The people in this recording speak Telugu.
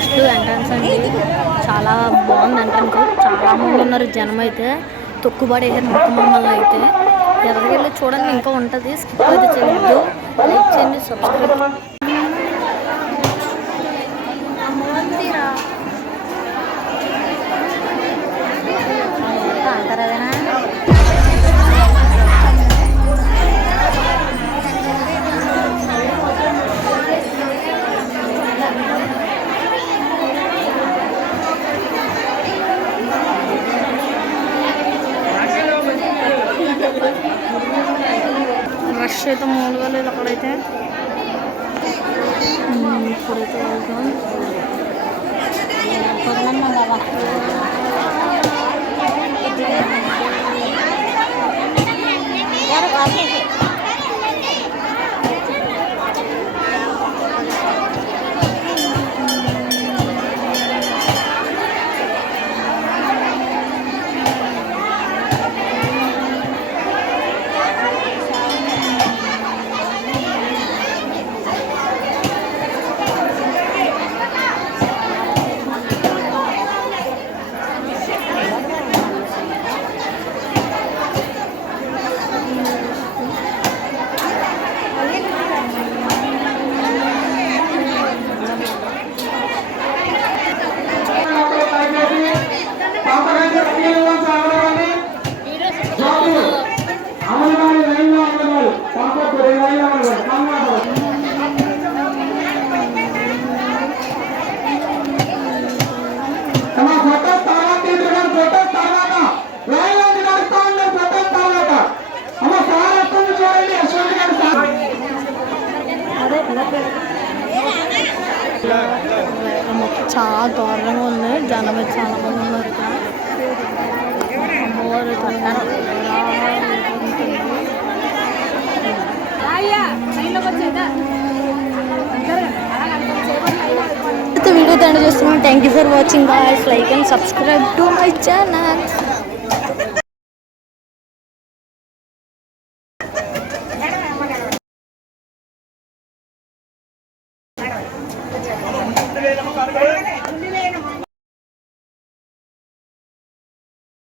ఫస్ట్ ఎంట్రన్స్ అండి. చాలా బాగుంది ఎంట్రన్స్. చాలా మంది ఉన్నారు జనం అయితే. తొక్కుబడేసారు మొత్తం మమ్మల్ని అయితే. ఎదరికెళ్ళి చూడండి, ఇంకా ఉంటుంది. స్కిప్ అయితే చేయొద్దు. లైక్ చేయండి, సబ్స్క్రైబ్. అంటారదేనా రష్ అయితే మామూలుగా లేదు అక్కడైతే. ఇప్పుడైతే వెళ్తాం. చాలా దారుణంగా ఉంది. జనం అయితే చాలా మంది ఉన్నారు ఇక్కడ. అమ్మవారు వీడియో తండ్రి చేస్తున్నాం. Thank you for watching guys. Like and subscribe to my channel. Gracias.